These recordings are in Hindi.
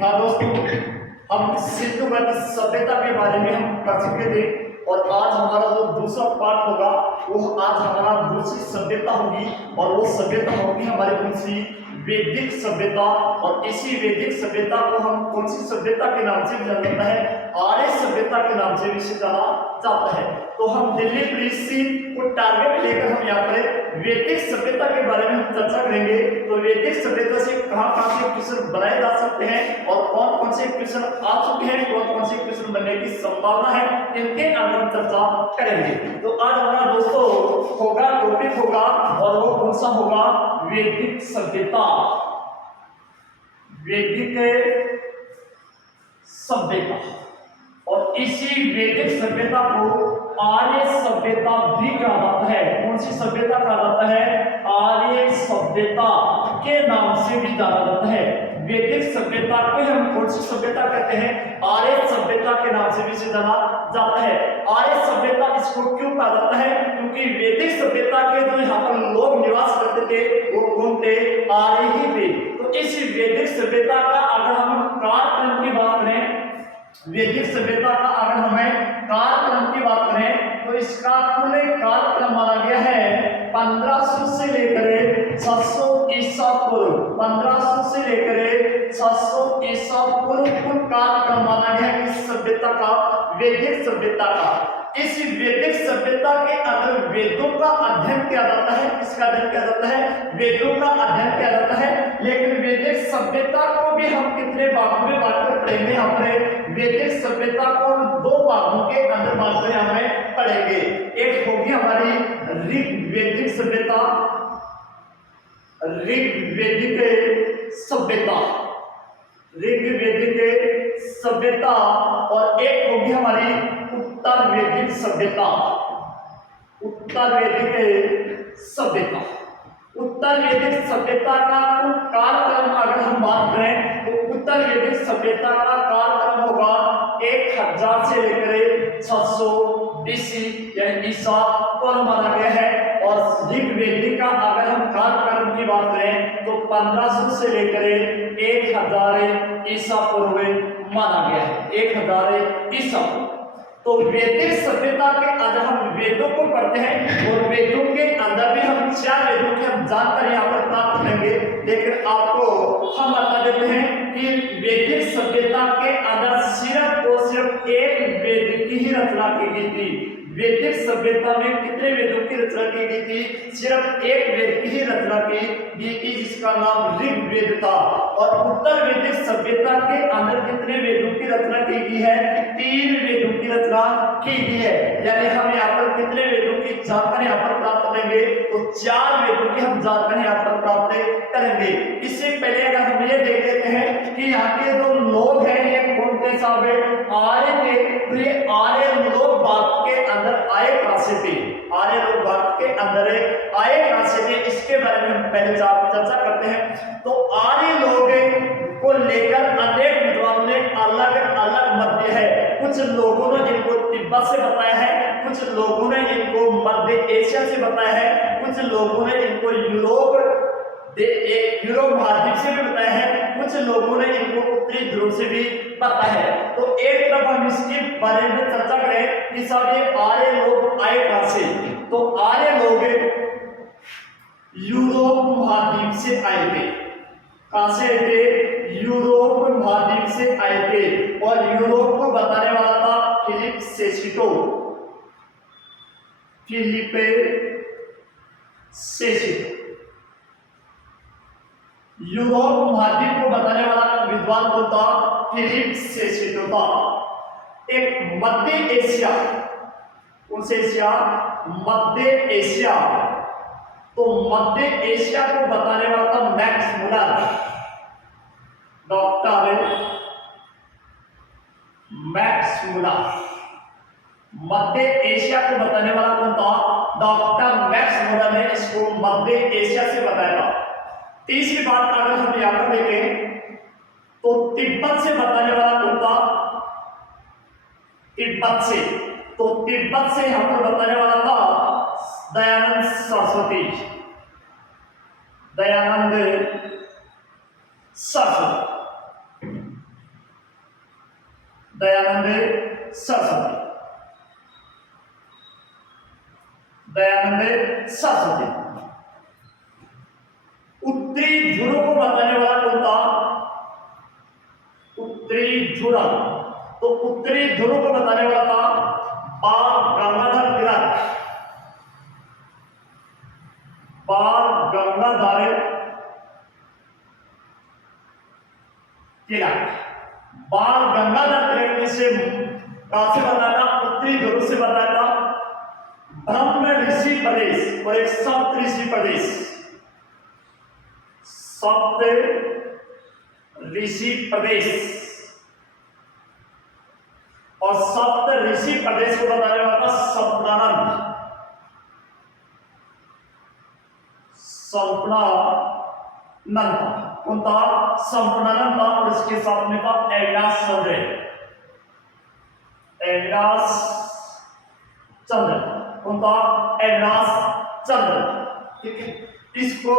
हाँ दोस्तों, हम सिंधु घाटी सभ्यता के बारे में हम पढ़ चुके थे और आज हमारा जो दूसरा पार्ट होगा वो आज हमारा दूसरी सभ्यता होगी और वो सभ्यता होगी हमारी कौन सी वैदिक सभ्यता। और इसी वैदिक सभ्यता को हम कौन सी सभ्यता के नाम से जाना जाता है, आर्य सभ्यता के नाम से भी जाना जाता है। तो हम दिल्ली पुलिस को टारगेट लेकर हम यहाँ पर वैदिक सभ्यता के बारे में हम चर्चा करेंगे। तो वैदिक सभ्यता से कहां से क्वेश्चन बनाए जा सकते हैं और कौन कौन से क्वेश्चन आ चुके हैं, कौन कौन से क्वेश्चन बनने की संभावना है, इनके अंदर हम चर्चा करेंगे। तो आज हमारा दोस्तों होगा टॉपिक होगा और वो कौन सा होगा, वैदिक सभ्यता। वैदिक सभ्यता और इसी वैदिक सभ्यता को आर्य सभ्यता भी कहा जाता है। कौन सी सभ्यता कहा जाता है, आर्य सभ्यता के नाम से भी जाना जाता है। वैदिक सभ्यता को हम कौन सी सभ्यता कहते हैं, आर्य सभ्यता के नाम से भी जाना जाता है। आर्य सभ्यता इसको क्यों कहा जाता है, क्योंकि वैदिक सभ्यता के जो यहाँ पर लोग निवास करते थे वो कौन थे, आर्य ही थे। तो इस वैदिक सभ्यता का अगर हम कालक्रम की बात करें, वैदिक सभ्यता का अगर हमें कालक्रम की बात करें तो इसका कुल कालक्रम माना गया है 1500 से लेकर 600 ईसा पूर्व। 1500 से लेकर 600 ईसा पूर्व कुल कालक्रम माना गया है इस सभ्यता का, वैदिक सभ्यता का। इस वैदिक सभ्यता के अंदर वेदों का अध्ययन किया जाता है। किसका अध्ययन किया जाता है, वेदों का अध्ययन किया जाता है। लेकिन वैदिक सभ्यता को भी हम कितने भागों में बांटकर पढ़ेंगे, हमने वैदिक सभ्यता को दो भागों के अंदर बांटकर हमें पढ़ेंगे। एक होगी हमारी ऋग्वैदिक सभ्यता, ऋग्वैदिक सभ्यता, ऋग्वैदिक सभ्यता, और एक होगी हमारी उत्तर वैदिक सभ्यता, उत्तर वैदिक सभ्यता। उत्तर वैदिक सभ्यता का कुल कालक्रम अगर हम बात करें तो उत्तर वैदिक सभ्यता का कालक्रम होगा 1000 से लेकर 600 BC यानी ईसा पूर्व माना गया है। और ऋग्वैदिक का अगर हम कालक्रम की बात करें तो 1500 से लेकर 1000 ईसा पूर्व माना गया है, 1000 ईसा पूर्व। तो वैदिक सभ्यता के अंदर हम वेदों को पढ़ते हैं और वेदों के अंदर भी हम 4 वेदों की हम जानकारी यहाँ पर प्राप्त करेंगे। लेकिन आपको हम बता देते हैं कि वैदिक सभ्यता के अंदर सिर्फ और सिर्फ एक वेद की ही रचना की गई थी। वैदिक सभ्यता में कितने वेदों की रचना की गई थी, सिर्फ एक वेद की ही रचना की गई थी जिसका नाम ऋग्वेद था। और उत्तर वैदिक सभ्यता के अंदर कितने वेदों की रचना की गई है, 3 वेदों की रचना की गई है। यानी हम यहाँ पर कितने वेदों की जानकारी यहाँ पर प्राप्त करेंगे, तो 4 वेदों की हम जानकारी यहाँ पर प्राप्त करेंगे। इससे पहले अगर हम ये देख लेते हैं कि यहाँ के जो लोग हैं ये कौन थे साहब, आर्य थे। तो ये आर्य लोग भारत के अंदर आए कहां से थे, आर्य लोग भारत के अंदर आए कहां से थे, इसके बारे में हम पहले चर्चा करते हैं। तो आर्य लोग को लेकर अनेक विद्वानों ने अलग अलग मत दिया है। कुछ लोगों ने इनको तिब्बत से बताया है, कुछ लोगों ने इनको मध्य एशिया से बताया है, कुछ लोगों ने इनको यूरोप महाद्वीप से भी बताया है, कुछ लोगों ने इनको उत्तरी ध्रुव से भी बताया है। तो एक तरफ हम इसके बारे में चर्चा करें कि सब ये आर्य लोग आए कहां से, तो आर्य लोग यूरोप महाद्वीप से आए थे। कहां से आए थे, यूरोप महाद्वीप से आए थे। और यूरोप को बताने वाला था फिलिप सेसिटो, फिलिप सेसिटो। यूरोप महाद्वीप को बताने वाला विद्वान कौन था, फिलिप सेसिटो था। एक मध्य एशिया, कौन से एशिया, मध्य एशिया, तो मध्य एशिया को बताने वाला था Max Muller, doctor Max Muller. मध्य एशिया को बताने वाला कौन था, डॉक्टर मैक्स मुलर ने इसको मध्य एशिया से बताया था। तीसरी बात अगर हम यहां पर देखें तो तिब्बत से बताने वाला कौन था, तिब्बत से, तो तिब्बत से यहां पर बताने वाला था दयानंद सरस्वती, दयानंद सरस्वती। दयानंद सरस्वती, दयानंद सरस्वती। उत्तरी ध्रुव को बताने वाला कौन था? उत्तरी ध्रुव। तो उत्तरी ध्रुव को बताने वाला था बाल गंगाधर तिलक, बाल गंगाधर तिलक। बाल गंगाधर तिलक ने से कहां से बताया था? उत्तरी ध्रुव से बताया था ब्रह्म ऋषि प्रदेश और एक सप्त ऋषि प्रदेश, सप्त ऋषि प्रदेश। और सप्त ऋषि प्रदेश को बताने वाला था संपनानंद, संपनानंद कौन था? संपनानंद था। और इसके साथ में था अविनाश चंद्र, अविनाश चंद्र कौन था? अविनाश चंद्र। ठीक है, इसको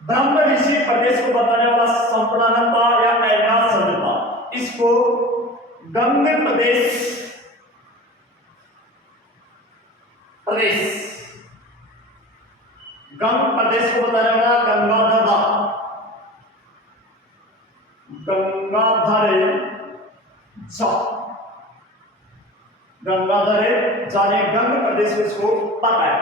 ब्रह्म ऋषि प्रदेश को बताने वाला संपनानंद था या अविनाश चंद्र था। इसको गंग प्रदेश, गंग प्रदेश को बताने वाला गंगाधर था, गंगाधर झा, गंगाधर झा ने गंग प्रदेश को इसको बताया।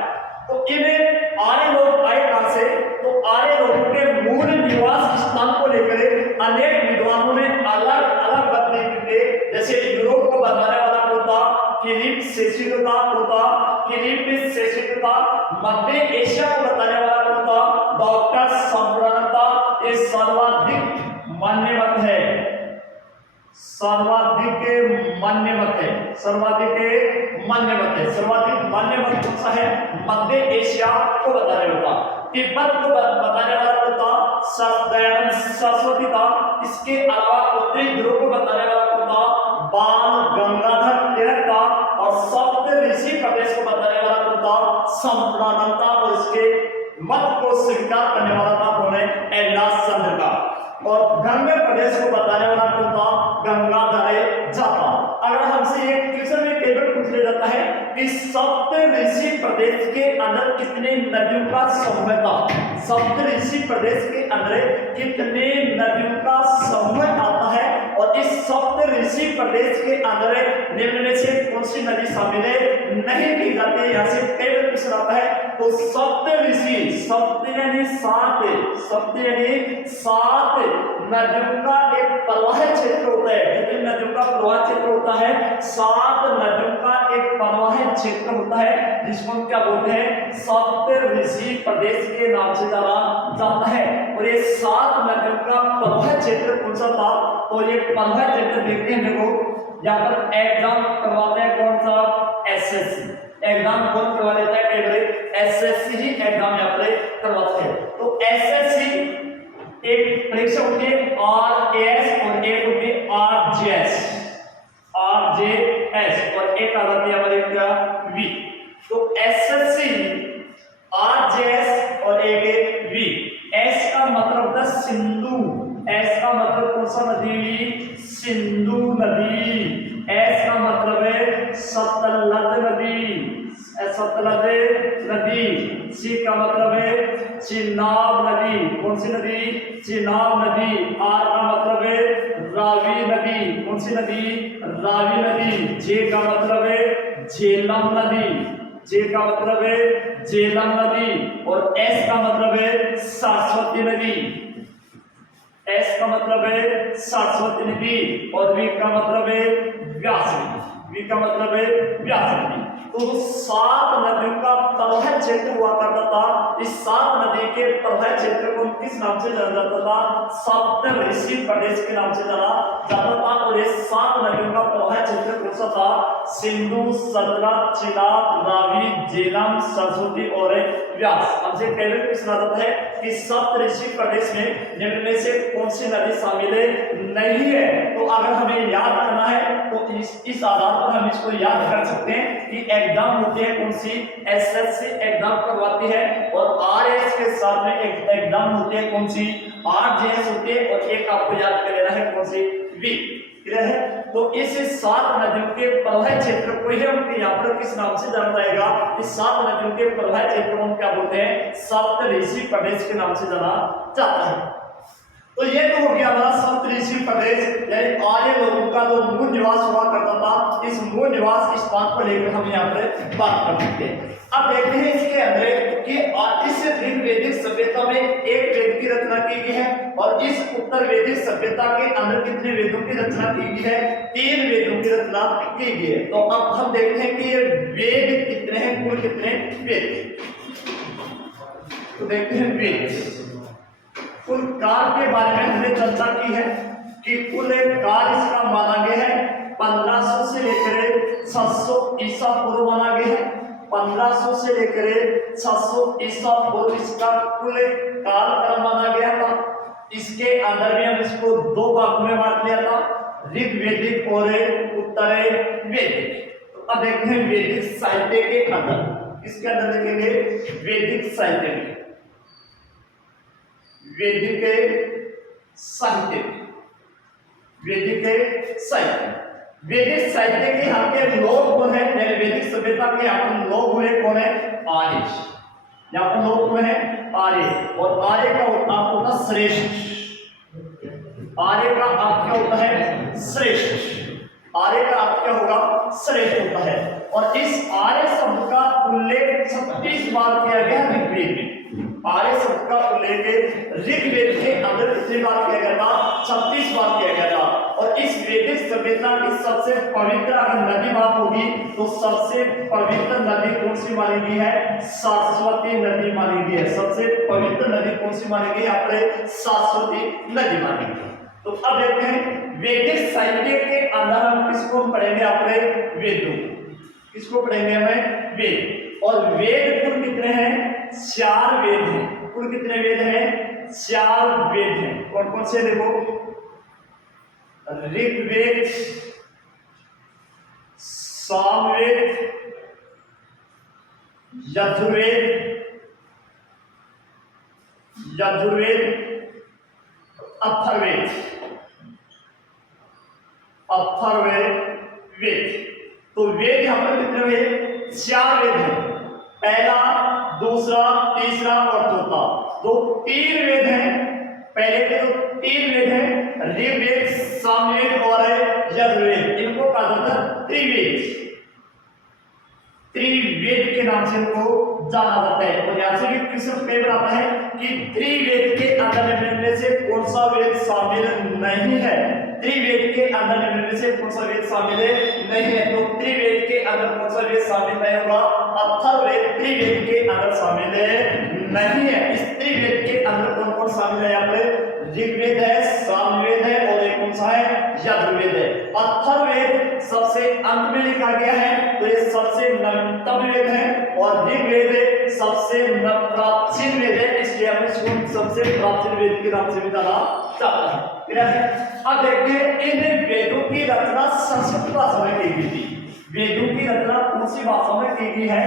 तो इन्हें आर्य लोग आए कहां से? तो आर्य लोगों के मूल निवास स्थान को लेकर अनेक विद्वानों ने अलग अलग बात लिखी। जैसे यूरोप को बताने वाला होता फिलिप सेसिड होता, फिलिप सेसिड था। मध्य एशिया को बताने वाला होता डॉक्टर संपनानंद। ये सर्वाधिक मान्य मत है, सर्वाधिक मान्य मत है, सर्वाधिक मान्य मत है। सर्वाधिक मान्य मत कौन सा है? मध्य एशिया को बताने वाला। तिब्बत को बताने वाला होता दयानंद सरस्वती था। इसके अलावा उत्तरी ध्रुव को बताने वाला होता बाल गंगाधर तिलक था। और सप्त ऋषि प्रदेश को बताने वाला होता संपनानंद था। और इसके मत को स्वीकार करने वाला था कौन है? अविनाश चंद्र का। और गंग प्रदेश को बताने वाला होता गंगाधर झा। अगर हमसे एक क्वेश्चन में टेबल पूछ लिया जाता है कि सप्त ऋषि प्रदेश के अंदर कितने नदियों का समूह था? सप्त ऋषि प्रदेश के अंदर कितने नदियों का समूह आता है? और इस सप्त ऋषि प्रदेश के अंदर निम्न में से कौन सी नदी शामिल है? नहीं की जाती है। यहाँ से टेबल क्वेश्चन आता है। तो सप्त ऋषि, सप्त यानी सात, सप्त यानी सात नदियों का एक प्रवाह क्षेत्र होता है। कितनी नदियों का प्रवाह क्षेत्र होता है? सात नदियों का एक प्रवाह क्षेत्र होता है, जिसको हम क्या बोलते हैं? सप्त ऋषि प्रदेश के नाम से जाना जाता है। और ये सात नदियों का प्रवाह क्षेत्र कौन सा था? तो ये प्रवाह क्षेत्र देखते हैं, देखो यहाँ पर एग्जाम करवाते हैं कौन सा? एसएससी एग्जाम कौन करवा लेता है? एसएससी ही एग्जाम यहाँ पर करवाते हैं। तो एसएससी एक परीक्षा होती है आरएएस और एक होती है आरजेएस, आरजेएस और एक आ जाती है हमारे क्या? वी। तो एसएससी, आरजेएस और एक वी। एस का मतलब होता है सिंधु, एस का मतलब कौन सा नदी? सिंधु नदी। एस का मतलब है सतलज नदी, सतलज नदी। सी का मतलब है चिनाब नदी। कौन सी नदी? चिनाब नदी। आर का मतलब है रावी नदी। कौन सी नदी? रावी नदी। जे का मतलब है झेलम नदी, जे का मतलब है झेलम नदी। और एस का मतलब है सरस्वती नदी, एस का मतलब है सरस्वती नदी। और वी का मतलब है व्यास नदी, वी का मतलब है व्यास नदी। तो सात नदियों का प्रवाह क्षेत्र हुआ करता था। इस सात नदी के प्रवाह क्षेत्र को किस नाम से जाना जाता था? सप्त ऋषि प्रदेश के नाम से जाना जाता था। और ये सात नदियों का प्रवाह क्षेत्र कौन सा था? सिंधु, सतलज, चिनाब, रावी, झेलम, सरस्वती और व्यास। हमसे पहले प्रश्न आता है कि सप्त ऋषि प्रदेश में निम्न में से कौन सी नदी शामिल है? नहीं है। तो अगर हमें याद करना है तो इस आधार पर हम इसको याद कर सकते हैं कि एग्जाम होती है कौन सी, एसएससी एग्जाम करवाती है, और आरएस के साथ में एक एग्जाम होती है कौन सी, आरजेएस होती है, और एक आपको याद कर लेना है कौन सी, वी। क्लियर है? तो इस 7 नदियों के प्रवाह क्षेत्र को ही हम यहाँ पर किस नाम से जाना जाएगा, इस 7 नदियों के प्रवाह क्षेत्र को हम क्या बोलते हैं, सप्तऋषि प्रदेश के नाम से जाना जाता है। तो ये तो हो गया हमारा सप्तऋषि प्रदेश, यानी आर्य लोगों का जो मूल निवास हुआ करता था, इस मूल निवास स्थान को लेकर हम यहाँ पर बात कर सकते हैं। अब देखते हैं इसके अंदर कि इस ऋग्वेदिक सभ्यता में एक वेद की रचना की गई है, और इस उत्तर वैदिक सभ्यता के अंदर कितने वेदों की रचना की गई है, 3 वेदों की रचना की गई है। तो अब हम देखते हैं कि ये वेद कितने हैं, कुल कितने वेद। तो देखते हैं वेद, कुल काल के बारे में हमने चर्चा की है कि कुल काल इसका माना गया है 1500 से लेकर 600 ईसा पूर्व माना गया है। 1500 से लेकर 600 ईसा पूर्व इसका कुल काल माना गया था। इसके अंदर में हम इसको 2 भागों में बांट लिया था, ऋग्वेदिक और उत्तर वैदिक। तो अब देखते हैं वैदिक साहित्य के अंदर, इसके अंदर देखेंगे वैदिक साहित्य में, वैदिक साहित्य, वैदिक साहित्य, वैदिक साहित्य के यहाँ के लोग कौन है, वैदिक सभ्यता के यहाँ पर लोग हुए कौन है, आर्य। यहाँ पर लोग कौन है, आर्य, और आर्य का अर्थ होता है श्रेष्ठ, आर्य का अर्थ क्या होता है, श्रेष्ठ, आर्य का अर्थ क्या होगा, श्रेष्ठ होता है। और इस आर्य शब्द का उल्लेख 36 बार किया गया ऋग्वेद में। आर्य शब्द का उल्लेख ऋग्वेद के अंदर कितनी बार किया गया था, 36 बार किया गया था। और इस वैदिक सभ्यता की सबसे पवित्र अगर नदी बात होगी तो सबसे पवित्र नदी कौन सी मानी गई है, सरस्वती नदी मानी गई है। सबसे पवित्र नदी कौन सी मानी गई है, आपने सरस्वती नदी मानी गई। तो अब देखते हैं वैदिक साहित्य के अंदर हम किसको पढ़ेंगे, अपने वेदों, किसको पढ़ेंगे हमें, वेद। और वेद कुल कितने हैं, 4 वेद हैं। कुल कितने वेद हैं, 4 वेद हैं। कौन कौन से, देखो ऋग्वेद, सामवेद, यजुर्वेद, अथर्ववेद, वेद। तो वेद यहाँ पर कितने वेद, 4 वेद हैं, पहला, दूसरा, तीसरा और चौथा। तो 3 वेद हैं, पहले के तो 3 वेद हैं, ऋग्वेद, सामवेद और यजुर्वेद, इनको कहा जाता है त्रिवेद। त्रिवेद के नाम से इनको जाना जाता है। और यहाँ से भी क्वेश्चन पेपर आता है कि त्रिवेद के अंदर में से कौन सा वेद शामिल नहीं है, त्रिवेद के अंदर में से कौन सा वेद शामिल नहीं है। तो त्रिवेद के अंदर कौन सा वेद शामिल नहीं होगा, अथर्ववेद त्रिवेद के अंदर शामिल नहीं है। इस त्रिवेद के अंदर कौन कौन शामिल है, यहाँ पे ऋग्वेद है, सामवेद है और एक कौन सा है, यजुर्वेद है। अथर्ववेद सबसे अंत में लिखा गया है, तो ये सबसे नवीनतम वेद है, और ऋग्वेद सबसे प्राचीन वेद है, इसलिए हम इसको सबसे प्राचीन वेद के नाम से भी जाना जाता है। अब देखते हैं इन वेदों की रचना संस्कृत भाषा में की गई थी। वेदों की रचना कौन सी भाषा में की गई है,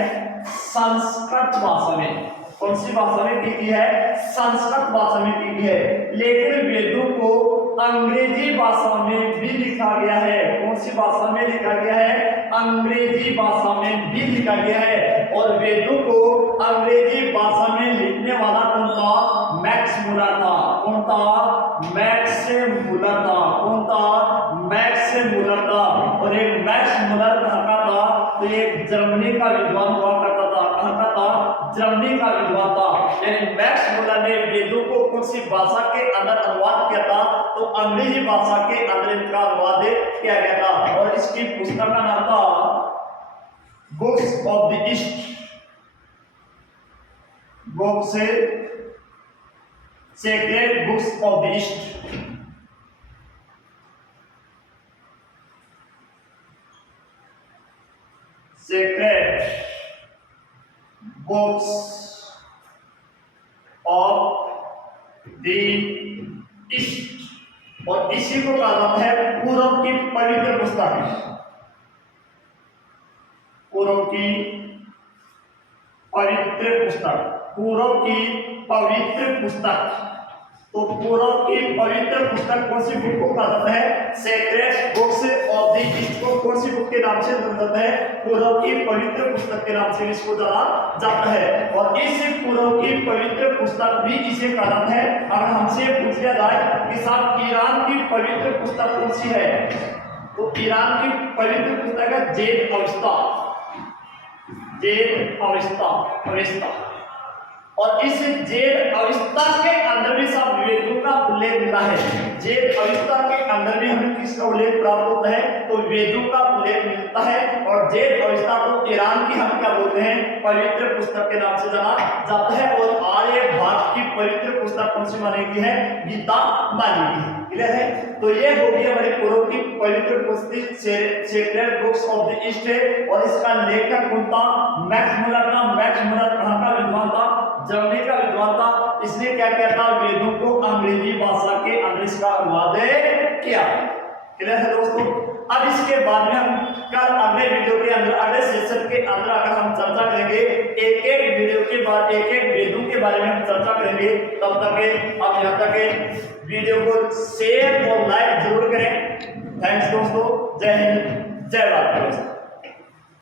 संस्कृत भाषा में। कौन सी भाषा में की गई है, संस्कृत भाषा में की गई है। लेकिन वेदों को अंग्रेजी भाषा में भी लिखा गया है। कौन सी भाषा में लिखा गया है, अंग्रेजी भाषा में भी लिखा गया है। और वेदों को अंग्रेजी भाषा में लिखने वाला कौन था, मैक्स मुलर था। कौन था, मैक्स मुलर था। कौन था, मैक्स मुलर था। और एक मैक्स मुलर कहाँ का था, तो एक जर्मनी का विद्वान हुआ करता था। कहाँ का था, जर्मनी का विद्वान था। यानी मैक्स मुलर ने वेदों को कौन सी भाषा के अंदर अनुवाद किया था, तो अंग्रेजी भाषा के अंदर इनका अनुवाद किया गया था। और इसकी पुस्तक का नाम था books of the east, books sacred books of the east. Sacred books of the east. और इसी को कहा जाता है पूरब की पवित्र पुस्तक। पूर्व की पवित्र पुस्तक, पूर्व की पवित्र पुस्तक। तो पूर्व की पवित्र पुस्तक कौन सी बुक को कहा जाता है? Sacred books of the east को कौन सी बुक के नाम से जाना जाता है? पूर्व की पवित्र पुस्तक के नाम से इसको जाना जाता है। और इस पूर्व की पवित्र पुस्तक भी इसे कहा जाता है। अगर हमसे पूछ लिया जाए कि साहब ईरान की पवित्र पुस्तक कौन सी है, तो ईरान की पवित्र पुस्तक है जेद अवस्था, जेद अवस्था। और इस जेद अवस्था के अंदर भी सब वेदों का उल्लेख मिलता है। जेद अवस्था के अंदर भी हमें किसका उल्लेख प्राप्त होता है? तो वेदों का उल्लेख मिलता है। और जेद अवस्था को ईरान की हम क्या बोलते हैं? पवित्र पुस्तक के नाम से जाना जाता है। और आर्य भारत की पवित्र पुस्तक कौन सी मानी गई है? गीता मानी गई है। क्लियर है? तो ये हो गई हमारे पूर्व की पवित्र पुस्तक sacred books of the east है। और इसका लेखक कौन था? मैक्स मुलर का। मैक्स मुलर कहाँ का विद्वान था? जर्मनी का विद्वान था। इसने क्या किया था? वेदों को अंग्रेजी भाषा के अंग्रेजी का अनुवाद किया। क्लियर है दोस्तों? अब इसके बाद में हम कल अगले वीडियो के अंदर, अगले सेशन के अंदर अगर हम चर्चा करेंगे, एक एक वीडियो के बाद एक एक वेदों के बारे में हम चर्चा करेंगे। तब तक अब यहाँ तक वीडियो को शेयर और लाइक जरूर करें। थैंक्स दोस्तों। जय हिंद, जय भारत।